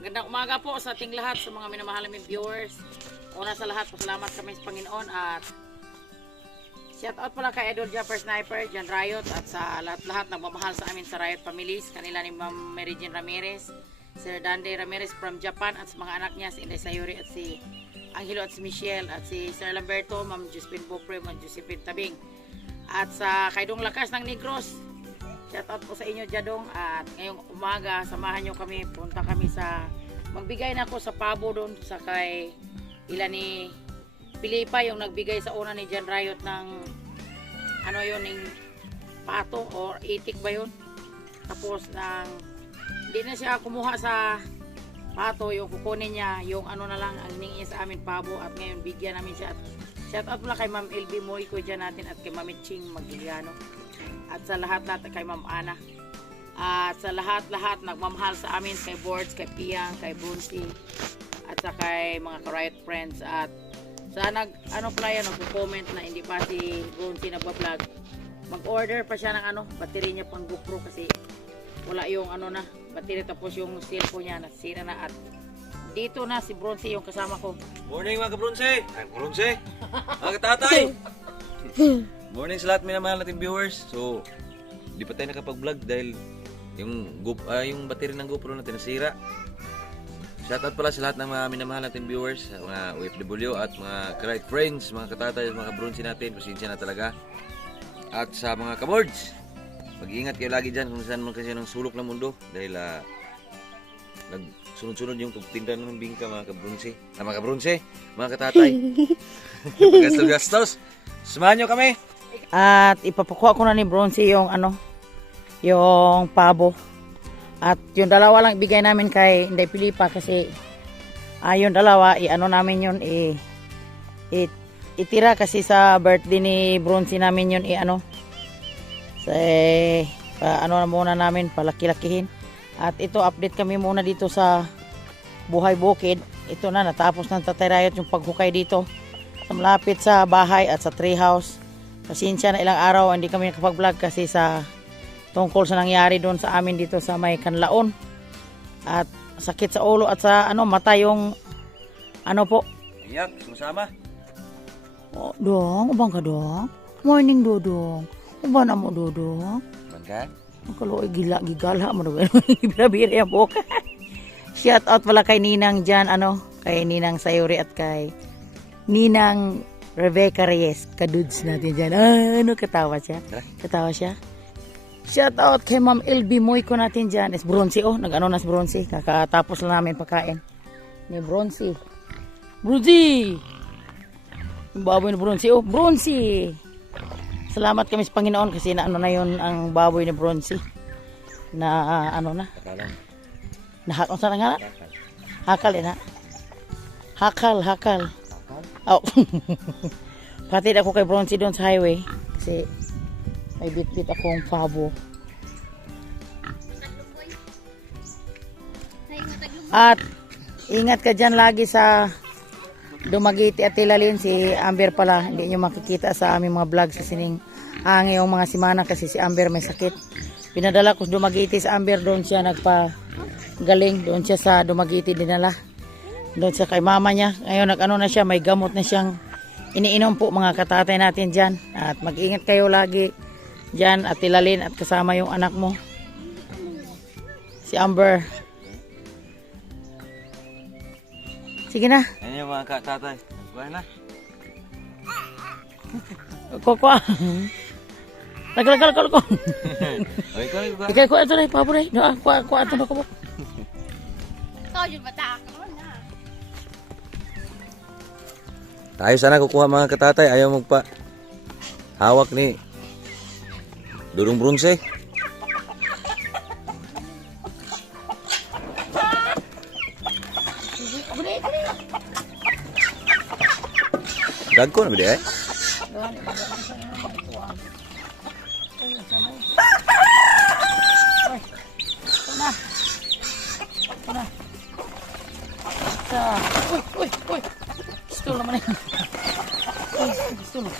Magandang umaga po sa ating lahat, sa mga minamahal naming viewers. Una sa lahat, pasalamat kami sa Panginoon at shout out pala kay Idol Jumper Sniper, John Riot at sa lahat-lahat nagmamahal sa amin sa Riot Families. Kanila ni Ma'am Mary Jane Ramirez, Sir Dande Ramirez from Japan at sa mga anak niya, si Inday Sayuri at si Angelo at si Michelle at si Sir Lamberto, Ma'am Josephine Bopre, Ma'am Josephine Tabing. At sa Kaidong Lakas ng Negros, shout out po sa inyo Jadong. At ngayong umaga samahan nyo kami, punta kami sa magbigay na ako sa pabo doon sa kay ni Pilipa, yung nagbigay sa una ni John Riot ng ano yun, ng pato or itik ba yun, tapos ng hindi na siya kumuha sa pato, yung kukunin niya yung ano na lang ang hiningi sa amin pabo at ngayon bigyan namin siya. At shout out pala kay Ma'am LB Moy ko dyan natin at kay Ma'am Ching Magliano at sa lahat-lahat kay Ma'am Ana at sa lahat-lahat nagmamahal sa amin, kay Boards, kay Piang, kay Bunsi at sa kay mga ka-Riot friends. At sa ano pala yan, nagko-comment na hindi pa si Bunsi nagbablog, mag-order pa siya ng ano, battery niya pang GoPro kasi wala yung ano na battery, tapos yung cellphone niya nasira na. At dito na si Bronzy yung kasama ko. Morning mga ka-Bronzy! Ay, Bronzy! Mga katatay! Morning sa lahat minamahal nating viewers. So, hindi pa tayo nakapag-vlog dahil yung battery ng GoPro natin nasira. Shoutout pala sa lahat ng mga minamahal nating viewers, mga OFW at mga ka-Riot friends, mga katatay, mga ka-Bronzy natin. Pasensya na talaga. At sa mga ka-boards, mag-iingat kayo lagi dyan kung saan man kasi ng sulok ng mundo dahil nagsunod-sunod yung tinda ng bingka mga ka-Bronzy. Mga ka-Bronzy, mga katatay. Gastos-gastos. Samahan nyo kami. At ipapakuha ko na ni Bronzy yung ano, yung pabo. At yung dalawa lang ibigay namin kay Inday Pilipa kasi yung dalawa i-ano namin yun itira kasi sa birthday ni Bronzy namin yun ano sa ano na muna namin palaki-lakihin. At ito update kami muna dito sa Buhay Bukid. Ito na natapos ng Tatay Riot yung paghukay dito sa malapit sa bahay at sa tree house. Pasensya na ilang araw hindi kami nakapag-vlog kasi sa tungkol sa nangyari doon sa amin dito sa may Kanlaon. At sakit sa ulo at sa ano mata yung ano po. Iyak, sumasama. Oh, dong, ubang ka dong. Morning dodong. Uban na mo dodong. Bangka? Kalau gigala mo na ibira-bira yung boka. Shout out pala kay Ninang dyan, ano, kay Ninang Sayuri at kay Ninang Rebecca Reyes. Kadudes natin dyan. Ano, katawa siya? Katawa siya. Shout out kay Ma'am LB Moy ko natin dyan. Es Bronzy, oh, nag-ano na si Bronzy. Kakatapos lang namin pagkain ni Bronzy. Bronzy! Yung baboy ni Bronzy, oh, Bronzy! Salamat kami sa Panginoon kasi na ano na yun ang baboy ni Bronzy. Na ano na. Nahakal sa nga na? Hakal na. Hakal. Oh. Patid ako kay Bronzy doon sa highway kasi may bit-bit akong pabo. At ingat ka dyan lagi sa Dumaguete at Tilalin. Si Amber pala hindi nyo makikita sa aming mga vlog sa sining ngayong mga simana kasi si Amber may sakit. Pinadala ko sa Dumaguete sa Amber, doon siya nagpagaling, doon siya sa Dumaguete dinala. Doon siya kay mama niya. Ngayon nag-ano na siya, may gamot na siyang iniinom po mga katatay natin dyan. At mag-ingat kayo lagi dyan at Tilalin at kasama yung anak mo si Amber. Sige na. Ayan yung mga katatay. Buhay na. Kuha. Lagal. Okay, ko. Ikaw kuha ito na yung pabo na. Kuha ito na ko po. Ikaw yung bata ako na. Tayo sana kukuha mga katatay. Ayaw magpa hawak ni Dudong Bronzy. Dagko na ba di ay? Uy. Gusto naman yan. Gusto naman.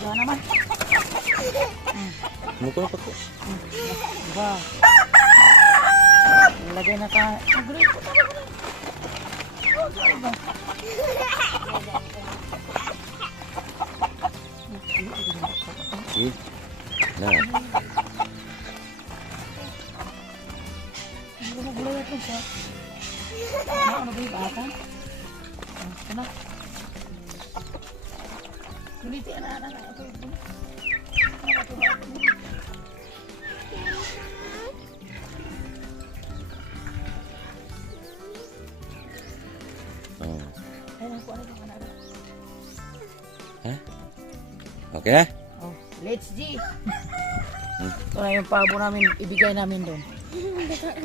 Diyan naman. Muko na pa ko. Diba? Ilagay na ka. Agri po. Eh. Nah. Gulay ito siya. Ano ba yung bata? Ano? Guliti na. Oh. Ayun po, ano ba? Hah? Okay na? Oh, let's G. Ito na yung pabo namin, ibigay namin doon.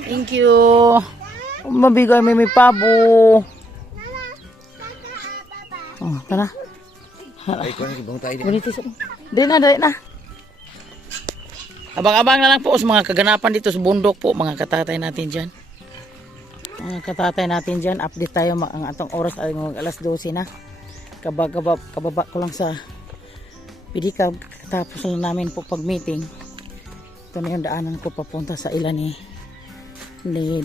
Thank you. Mabigay may pabo. Oh, tara. Ay, ko na ibang tayo. Ganito siya. Dali na. Abang-abang na lang po sa mga kaganapan dito sa bundok po, mga katatay natin dyan. Mga katatay natin dyan, update tayo ang atong oras ay alas 12 na. Kababa ko lang sa pedicab, tapos lang namin po pag-meeting. Ito na yung daanan ko papunta sa ilan ni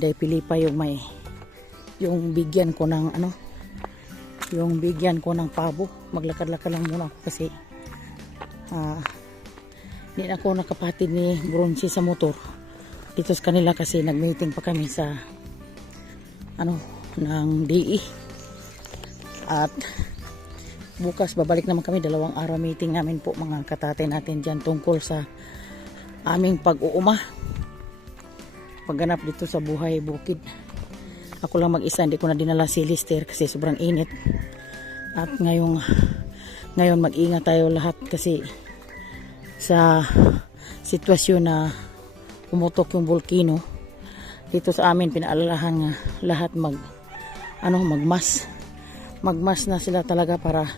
Day Pilipa, yung bigyan ko ng yung bigyan ko ng pabo. Maglakad-lakad lang muna ako kasi hindi na ako nakapatid ni Bronzy sa motor dito sa kanila kasi nag-meeting pa kami sa ng DE, at bukas babalik naman kami, 2 araw meeting namin po mga katatay natin dyan tungkol sa aming pag-uuma, pagganap dito sa buhay bukid. Ako lang mag-isa, hindi ko na dinala si Lister kasi sobrang init, at ngayon mag-ingat tayo lahat kasi sa sitwasyon na umutok yung volcano dito sa amin. Pinaalalahan nga lahat magmas na sila talaga para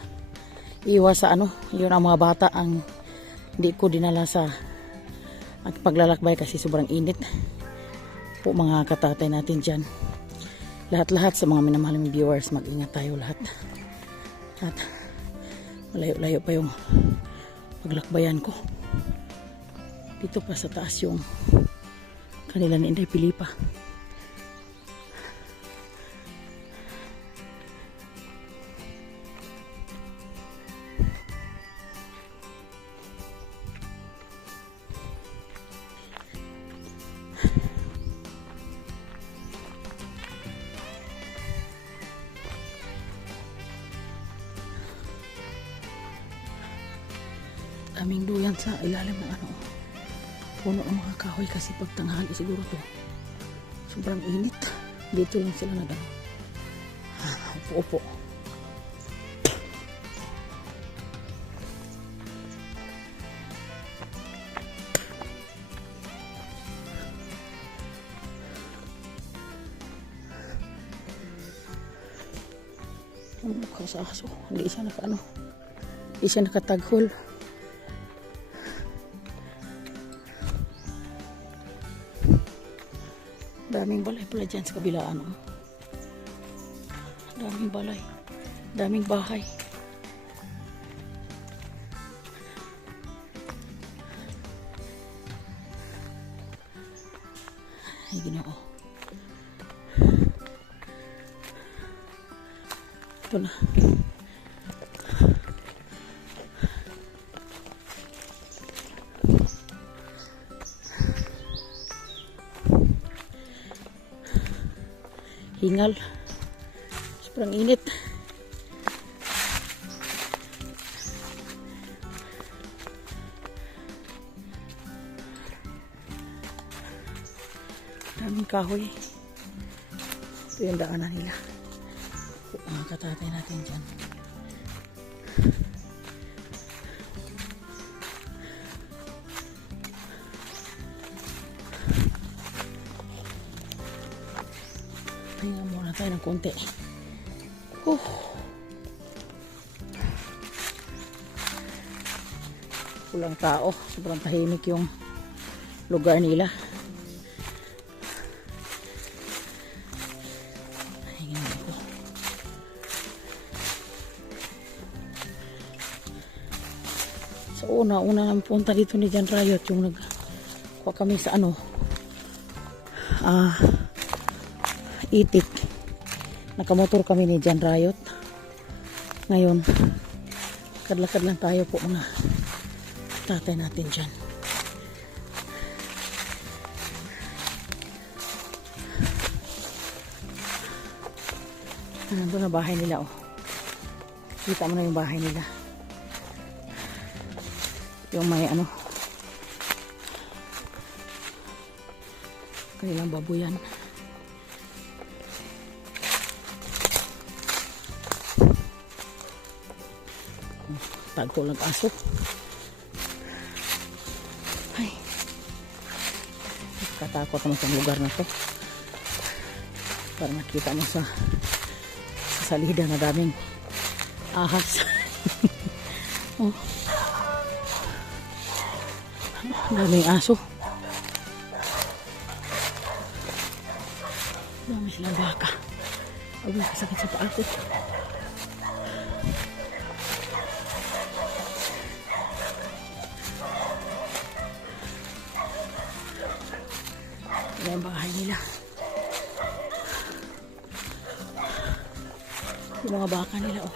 iwas sa yun ang mga bata ang hindi ko dinala sa at paglalakbay kasi sobrang init po mga katatay natin dyan. Lahat sa mga minamahal ng viewers, mag-ingat tayo lahat, at malayo-layo pa yung paglakbayan ko. Dito pa sa taas yung kanila ni Inday Pilipa. Daming duyan sa ilalim ng puno ng mga kahoy kasi pag tanghali siguro to sobrang init. Dito lang sila upo-upo. Ang mukha sa aso, hindi siya hindi siya nakataghol. Daming balay pala dyan sa kabilaan. Daming balay. Daming bahay. Ay, Ginoo. Ito na. Hingal. Sobrang init. Daming kahoy. Ito yung daanan nila. Mga katatay natin dyan. Pahinga muna tayo ng konti. Walang tao. Sobrang tahimik yung lugar nila. Pahinga ako. So una nang punta dito ni John Riot yung nagkuha kami sa ano itik. Nakamotor kami ni John Riot. Ngayon kadlakad lang tayo po mga tatay natin dyan. Nandun na bahay nila, oh. Kita mo na yung bahay nila. Yung may ano, kanilang babuyan. Tagto lang aso. Ay, katakot naman sa lugar na to. Para nakita mo sa salida na daming ahas. Oh. Daming aso. Dami silang baka. Ay, kasakit sa paa ko. Yan ang bahay nila. Yung mga baka nila, oh.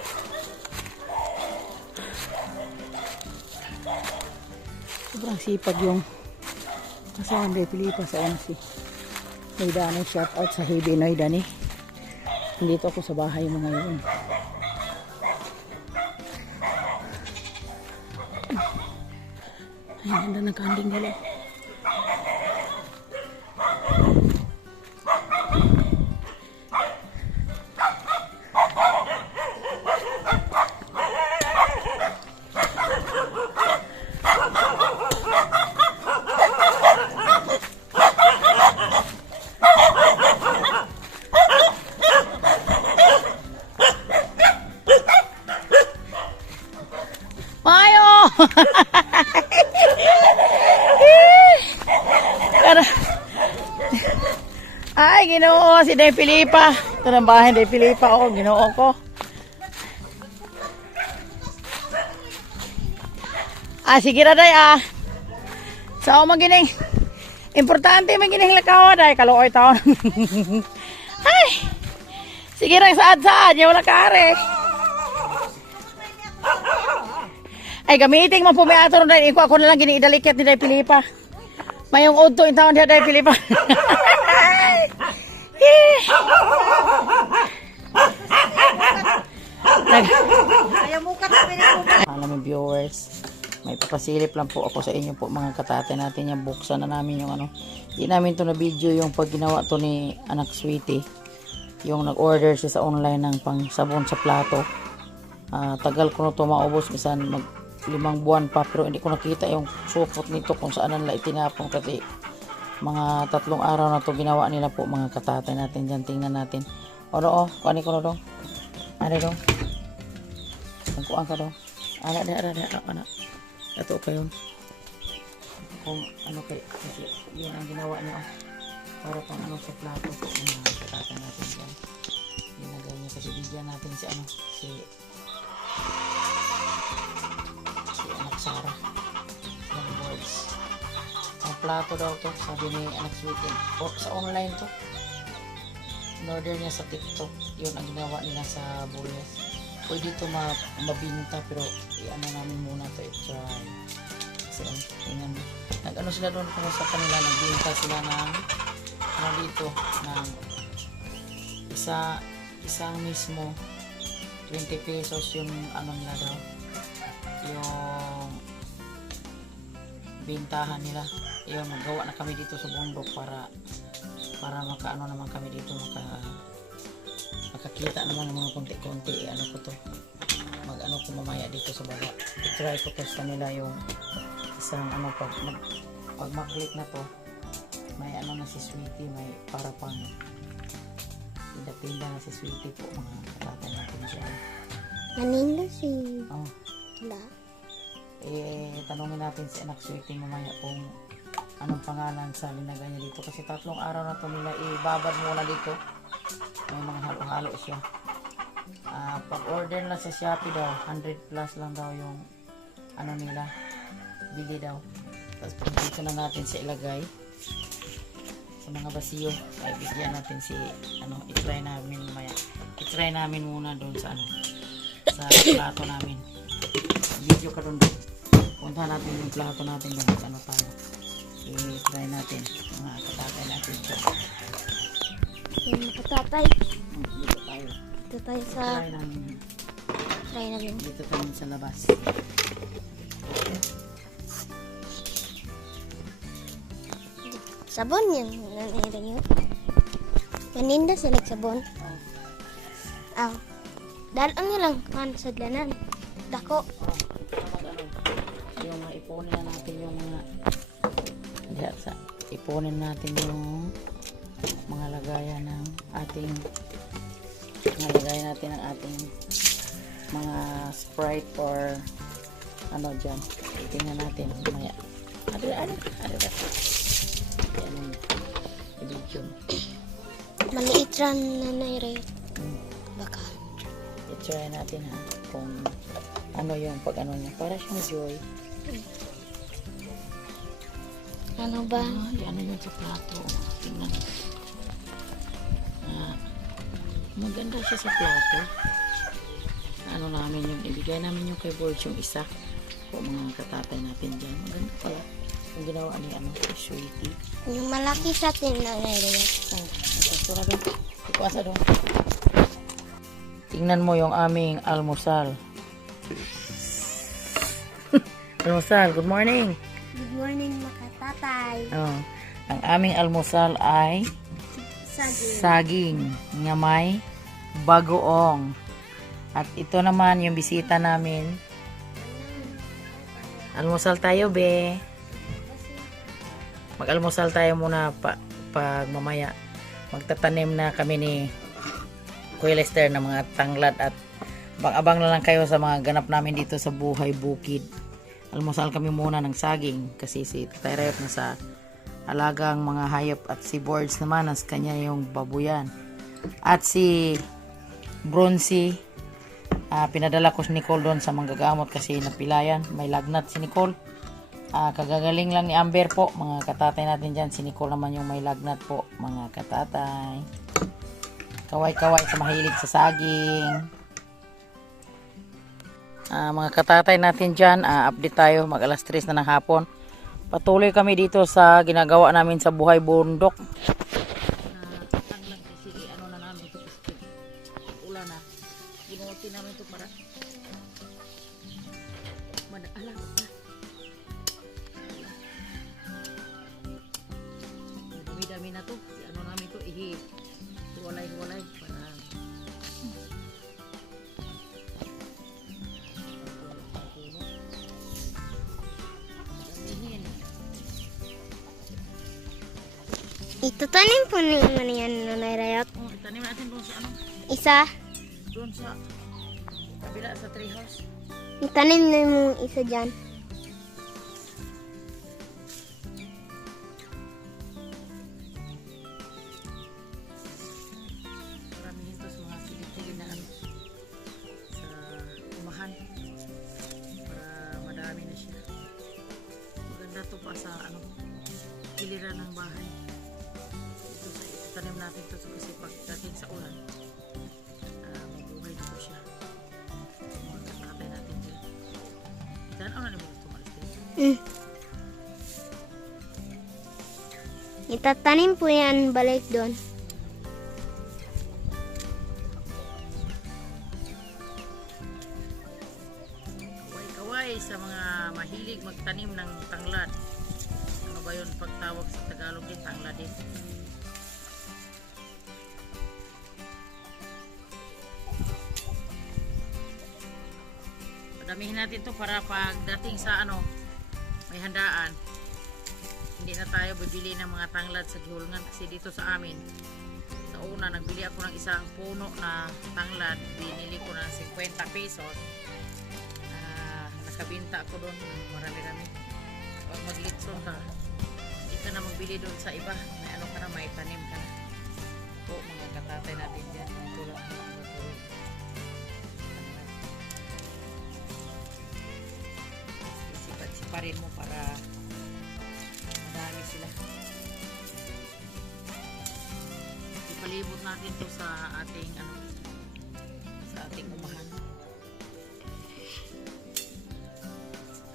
Sobrang sipag yung kasama ni Pilipa sa si Noydani. Shout out sa Heavy Noydani. Nandito ako sa bahay mo ngayon. Ay, ganda ng kanding nila. Mayo! Ay, Ginoo, si Day Pilipa. Ito ng bahay Day Pilipa. Oh, Ginoo ko. Sige na, Day, So, magining. Importante, magining lakaw, Day. Kaluoy taon. Ay! Sige na, saad-saad. Yung wala kare. Ay, gamitin mo po may ato ron, Day. Ako na lang giniidalikat ni Day Pilipa. Mayong udto yung taon niya, Day Pilipa. Alam mo, viewers, may papasilip lang po ako sa inyo po mga katate natin. Yung buksan na namin yung ano. Di namin to na video yung pag ginawa to ni anak Sweetie. Yung nag-order siya sa online ng pang sabon sa plato. Tagal ko na to maubos. Misan mag 5 buwan pa, pero hindi ko nakita yung sukot nito kung saan nila itinapon kasi mga 3 araw na to ginawa nila po mga katatay natin dyan. Tingnan natin. O kuhanin ko na dong. Ano dong? Nagkuhan ka dong. Ana. Ito kayo. Kung ano kayo, kasi yun ang ginawa niya. Para pang ano sa plato po mga katatay natin dyan. Ginagawa niya kasi bigyan natin si ano, si anak Sara. Yung words. Ang plato daw to, sabi ni anak Sweetie. O, sa online to. In-order niya sa TikTok. Yun ang ginawa nila sa Bulnes. Pwede to mabinta pero i-ano namin muna to i-try. Kasi nag-ano sila doon kung sa kanila, nagbinta sila ng ano dito, ng isang mismo 20 pesos yung ano nila daw, yung bintahan nila. Yung magawa na kami dito sa bundok para makaano naman kami dito, makakita naman ng mga konti-konti. Ano ko to, mag-ano ko mamaya dito sa baba. I-try ko to sa nila yung isang ano, pag maklik na to, may ano na si Sweetie, may para pang pinda na si Sweetie po mga katatay natin siya. Maninda si... Oh. Wala. Tanongin natin si anak Sweetie mamaya kung anong pangalan sa linagay niya dito. Kasi 3 araw na to nila ibabad muna dito. May mga halo-halo siya. Pag order na sa Shopee daw, 100 plus lang daw yung ano nila, bili daw. Tapos pag dito na natin siya ilagay sa mga basiyo, ay bigyan natin si, ano, i-try namin mamaya. I-try namin muna doon sa, ano, sa plato namin. Video ka doon. Punta natin yung plato natin doon. Ano tayo. I-try natin. Mga katatay natin dyan. Yung makatatay. Dito tayo. Ito tayo sa... Try namin. Try namin. Dito tayo sa labas. Sabon yan. Nangyari yun. Maninda sila sabon. Aw. Dalan nyo lang. Kan sa dlanan. Dako. Yung mga ipunin na natin yung mga ipunin natin yung mga lagayan ng ating mga Sprite or ano dyan. Tingnan natin mamaya. Ano yan i-video. Maliit ran na naire. Baka. I-try natin ha kung ano yung pag ano niya. Para siyang joy. Ano ba? Ay, ano yun sa plato. Tingnan. Maganda siya sa plato. Ano namin yung ibigay namin yung kay Borge yung isa. Kung mga katatay natin dyan. Maganda pala. Yung ginawa ni ano, sweetie. Yung malaki sa atin na naire. Oh, nasasura doon. Ikuasa doon. Tingnan mo yung aming almusal. Almusal, good morning. Good morning, makatatay. Oh, ang aming almusal ay saging nga may bagoong. At ito naman yung bisita namin. Almusal tayo, be. Mag-almusal tayo muna pag mamaya. Magtatanim na kami ni Kuya Lester ng mga tanglad at abang na lang kayo sa mga ganap namin dito sa Buhay Bukid. Almusal kami muna ng saging kasi si Tatay Rayot na sa alagang mga hayop at si Borge naman as kanya yung babuyan. At si Bronzy, pinadala ko si Nicole doon sa manggagamot kasi napilayan. May lagnat si Nicole. Kagagaling lang ni Amber po, mga katatay natin dyan. Si Nicole naman yung may lagnat po, mga katatay. Kaway-kaway sa mahilig sa saging. Mga katatay natin dyan, update tayo, mag alas 3 na ng hapon. Patuloy kami dito sa ginagawa namin sa Buhay Bundok. Ano na namin ito kasi ulan na. Ginuti namin ito para madaalang na. Dami-dami na to. Ano namin ito, hiwalay-hiwalay para Itatanim po naman yan, Nanay Rayot. itanim natin doon sa ano? Isa. Doon sa kabila sa treehouse. Itanim na yung isa dyan. Maramihin to sa mga kilig-kilig na ano, sa umahan para madami na siya. Maganda to pa sa ano, giliran ng bahay. Itanim natin ito kasi pagdating sa ulan, mabuhay dito siya. Mga katatay natin dyan. Tanaw na naman ito malis. Itatanim po yan balik doon. Kaway-kaway sa mga mahilig magtanim ng tanglad. Ano ba yun pagtawag sa Tagalog din? Tanglad din. Damihin natin to para pagdating sa ano, may handaan. Hindi na tayo bibili ng mga tanglad sa gihulngan kasi dito sa amin. Sa una, nagbili ako ng isang puno na tanglad. Binili ko ng 50 pesos. Nakabinta ako doon. Marami-rami. Pag maglitson ka, hindi ka na magbili doon sa iba. May ano ka na, may tanim ka na. Po, mga katatay natin dyan. Ito lang. pa-rin mo para madami sila. Ipalibot natin to sa ating sa ating umahan.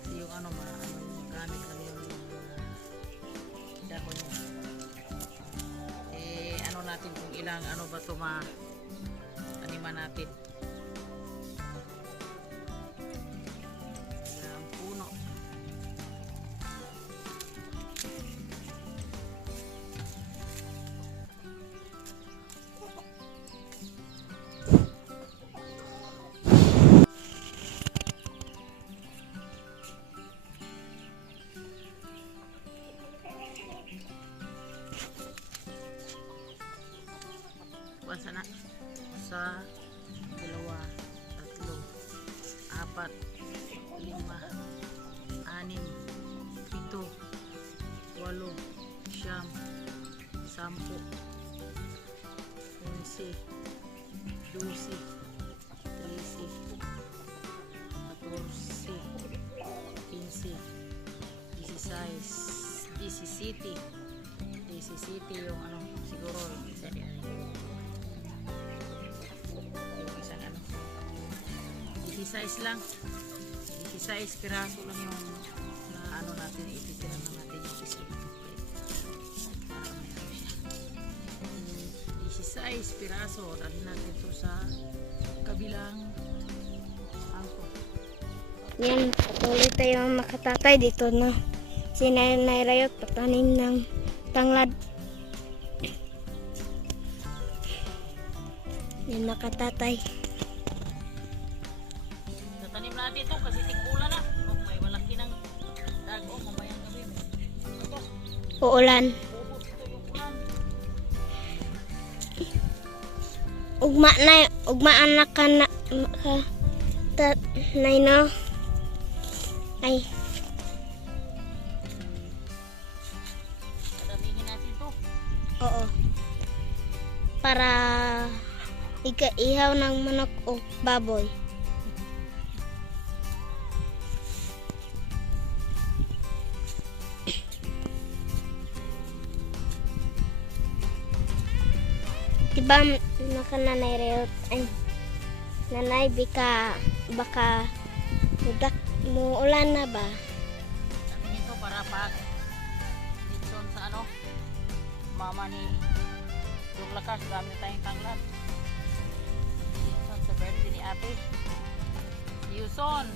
Kasi yung magamit lang yung dahon niya. Natin kung ilang ba to ma-animan natin. Ilang puno. Sana sa 2, 3, 4, 5, 6, 7, 8, 9, 10, 11, 12, 13, 14, 15, 16, 17 yung siguro isa din yung isang 16 lang 16 piraso lang yung na natin ititira na natin yung isa para may siya 16 piraso dali natin to sa kabilang angko. Yan, patuloy tayong makatatay dito na si Nanay Rayot patanim ng tanglad. Yan nakatatay. Tatanim natin ito kasi tig-ulan na. May malaki ng dago mamayang gabi. Ito. Uulan. Ubos ito yung ulan. Ugmaan na ka na nay no. Ay. Dadamihin natin ito. Oo. Para ihaw ng manok o baboy. Diba Nanay Rayot? Ay, Nanay, baka muulan na ba? Damihin ito para pag Dixon sa mama ni Douglas, dami tayong tanglad. Dixon sa birthday ni ate. Yuson.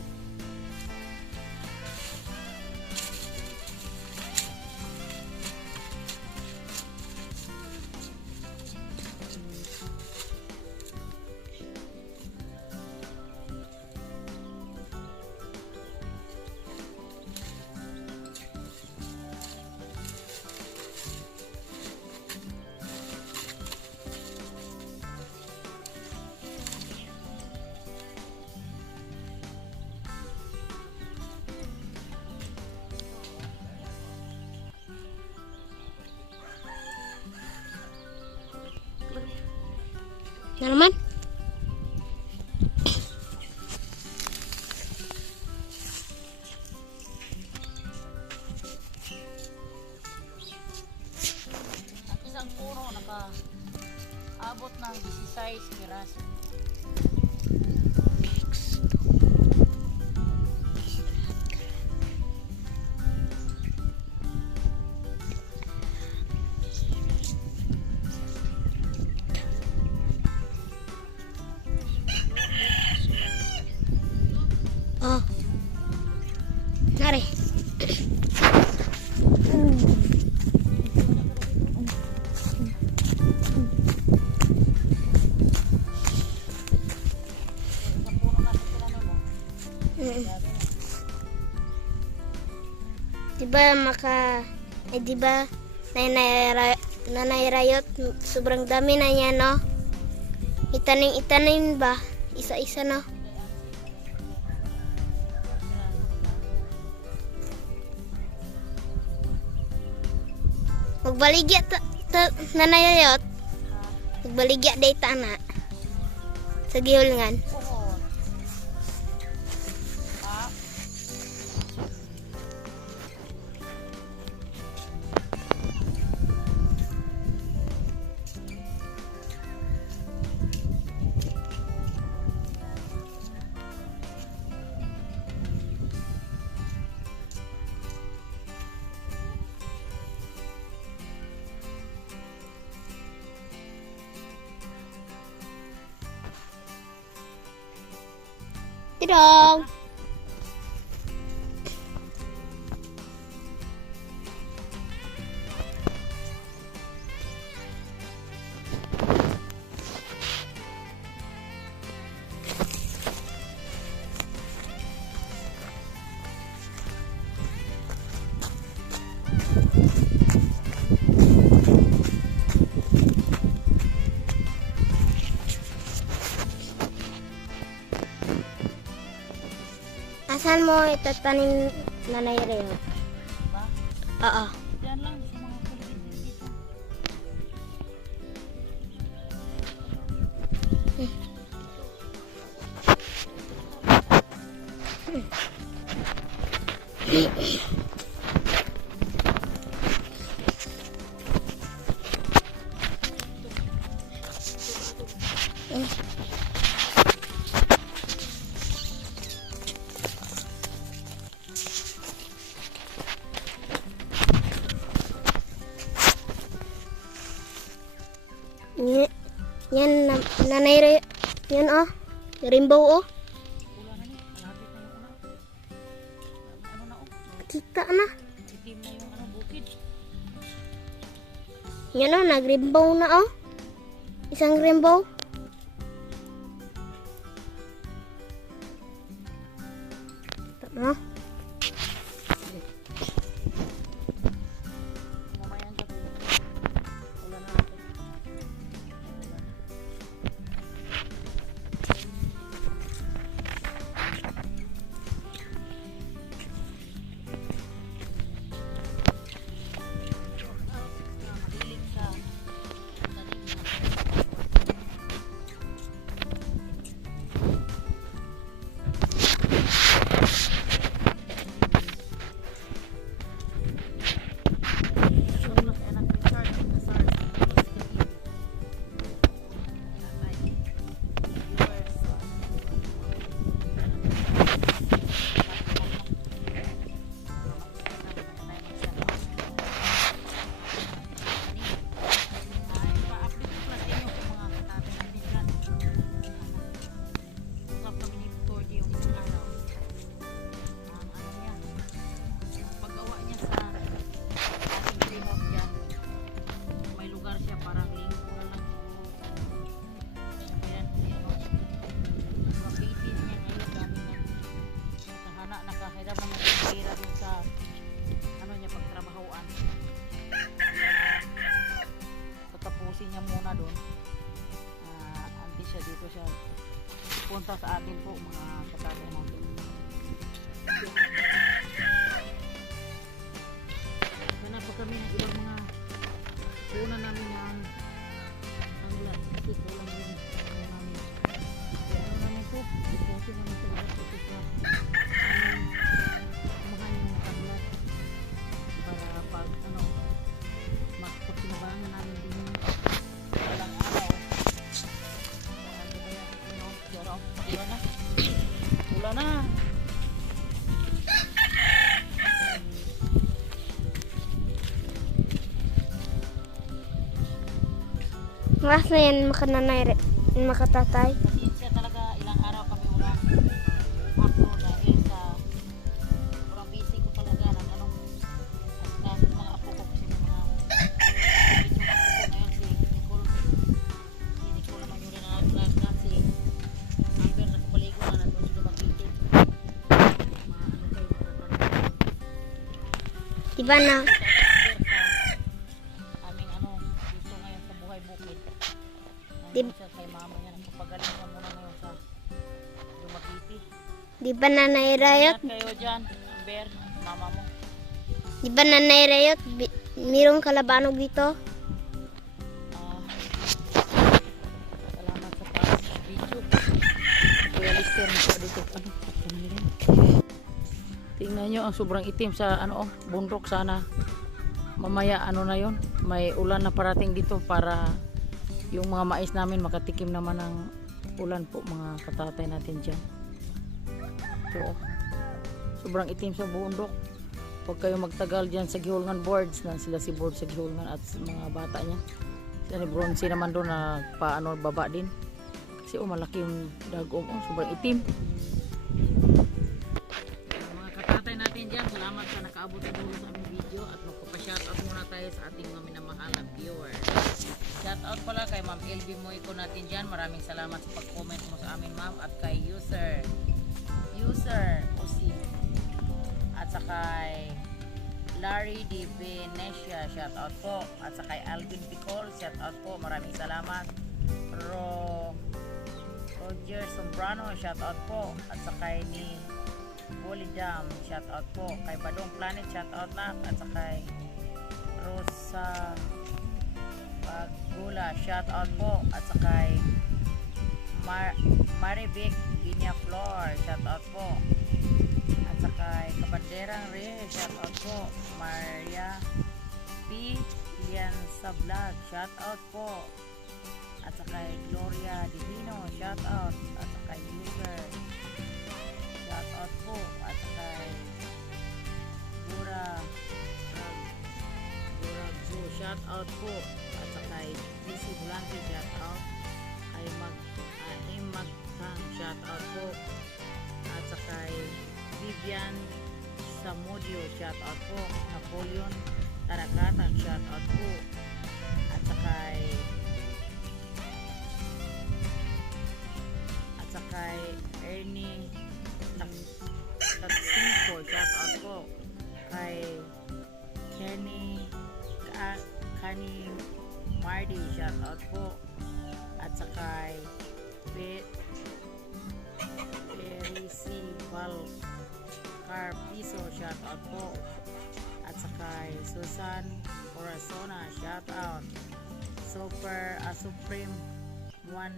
Na naman? Ang isang puno naka-abot ng 16 piraso. Oh. Nari. Isang puno natin sila nun. Diba diba Nanay Rayot, sobrang dami na niya, no? Itanim ba? Isa-isa, no? Magbaligya Nanay Rayot. Magbaligya day ta na. Sa gihulngan. Puhon. Ah. Tidong. Asan mo itatanim Nanay Reo? Ba? Oo. Diyan lang sa mga kulit dito. Yan, Nanay Reo. Yan oh. Rainbow oh. Wala na ni. Malapit na yung ano na oh. Kita na. Itim na yung bukid. Yan oh, nag-rainbow na oh. Isang rainbow. Kita na. Mamayan gabi. Wala na natin. Mahilig sa nakahirap naman yung pera dun sa niya pagtrabahoan. Tatapusin niya muna dun. Anti siya dito siya punta sa atin po mga katatay natin. Hanap pa kami ng ibang mga una namin ng ulan. Kasi kulang din ano namin. Kaya ano namin po, iposin namin sa lahat ito sa kumahan yung tablat para pag makapagpinabangan namin din yung walang araw. Ano ba yan? Zero? Ulan na? Ulan na! Mas na yan makananay, makatatay. Pasensya talaga, ilang araw kami wala upload dahil sa sobrang busy ko talaga ng at na mga apo ko kasi mga yung apo ko ngayon si Nicole naman yun na si Amber nakapaligo na nandun sila mag-video Diba na? aming dito ngayon sa buhay bukid Di- siya kay mama niya nagpapagaling niya muna ngayon sa Dumaguete. Diba Nanay Rayot? Ingat kayo dyan Amber, mama mo. Diba Nanay Rayot? Mirong kalabanog dito? Salamat sa pag-video. Kuya Lister mo pa dito. Tingnan nyo ang sobrang itim sa bundok sana. Mamaya na yon, may ulan na parating dito para yung mga mais namin makatikim naman ng ulan po mga katatay natin dyan. Ito, sobrang itim sa bundok. Huwag kayo magtagal dyan sa Gihulngan boards na sila si board sa Gihulngan at mga bata niya. Sila ni Bronzy naman doon na baba din. Kasi malaki yung dagom, sobrang itim. salamat sa nakaabot sa dulo sa aming video at magpapa-shoutout muna tayo sa ating mga minamahal na viewers. Shoutout pala kay Ma'am LB Moiko natin dyan. Maraming salamat sa pag-comment mo sa amin, ma'am. At kay user Osi. At sa kay Larry Di Venecia, shoutout po. At sa kay Alvin Picol, shoutout po. Maraming salamat. Roger Sombrano, shoutout po. At sa kay ni Bolidam, shoutout po. Kay Badong Planet, shoutout na. At sa kay Rosa Pagula, shoutout po. At sa kay Marivic Vinya Flor, shoutout po. At sa kay Kabanderang Reyes, shoutout po. Maria P. Lianza Vlog, shoutout po. At sa kay Gloria Divino, shoutout. At sa kay user, shoutout po. At sa kay Gura Zo, shoutout po. At sa kay DC Bulante, shoutout. Kay Magkang, shoutout po. At sa kay Vivian Samudio, shoutout po. Napoleon Tarakatan, shoutout po. At sa kay Ernie Tatsingko, shoutout po. Kay Kani Mardi, shoutout po. At sa kay Perisi Carpizo, shoutout po. At sa kay Susan Corazona, shoutout. Supreme One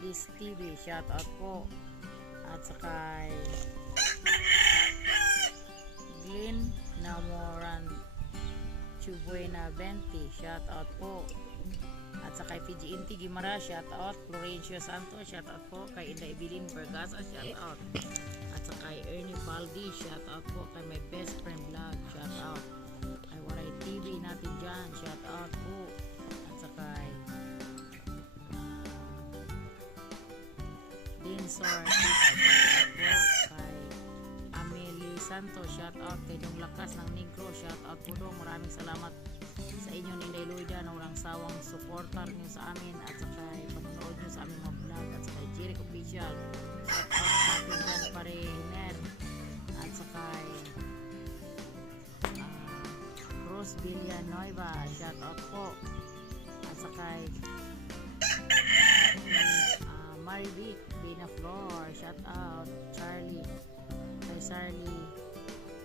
This TV, shoutout po. At sa kay Glenn Namoran Chubuena 20, shoutout po. At sa kay Fiji Inti Gimara, shoutout. Florencio Santos, shoutout po. Kay Inda Evelyn Vergasa, shoutout. At sa kay Ernie Baldi, shoutout po. Kay My Best Friend Vlog, shoutout. Kay Waray TV natin dyan, shoutout po. At sa kay Dinsor, shoutout po. Kay Amelie Santos, shoutout. Kay Dong Lakas ng Negro, shoutout po dong. Maraming salamat sa inyo ni Inday Loida na walang sawang supporter niyo sa amin at sa kay panonood niyo sa aming mga vlog at sa kay Jeric Official, shoutout natin dyan Pariner at sa kay Rose Villanueva, shoutout po. At sa kay Marivic Bina Flor, shoutout. Kay Charlie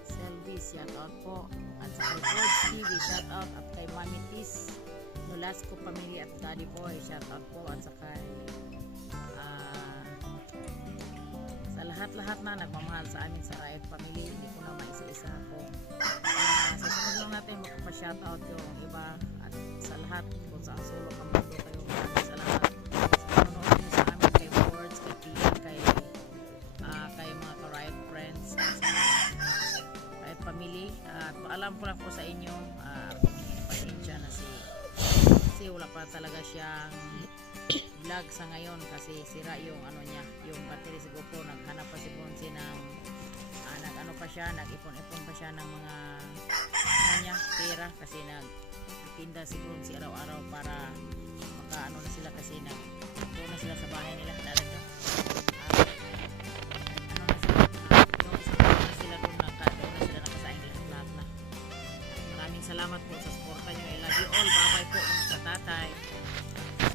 Selvis, shoutout po. At sa kay George TV, shoutout. At kay Mami Tis Nolasco Family at Daddy Boy, shoutout po. At sa kay sa lahat-lahat na nagmamahal sa amin sa Riot Family, hindi ko na maisa-isa po. Sa sunod lang natin magpapa-shoutout yung iba at sa lahat kung saan solo kami po kayo. Maraming salamat sa panonood niyo sa amin, kay Boards, kay Pia, kay mga ka-Riot friends at sa Riot Family. At paalam ko lang po sa inyo, pasensya na kasi wala pa talaga siyang vlog sa ngayon kasi sira yung ano niya, yung battery sa GoPro. Naghanap pa si Bonsi ng nag-ano pa siya, nag-ipon-ipon pa siya ng mga ano niya, pera kasi nagtinda si Bonsi araw-araw para makaano na sila kasi doon na sila sa bahay nila.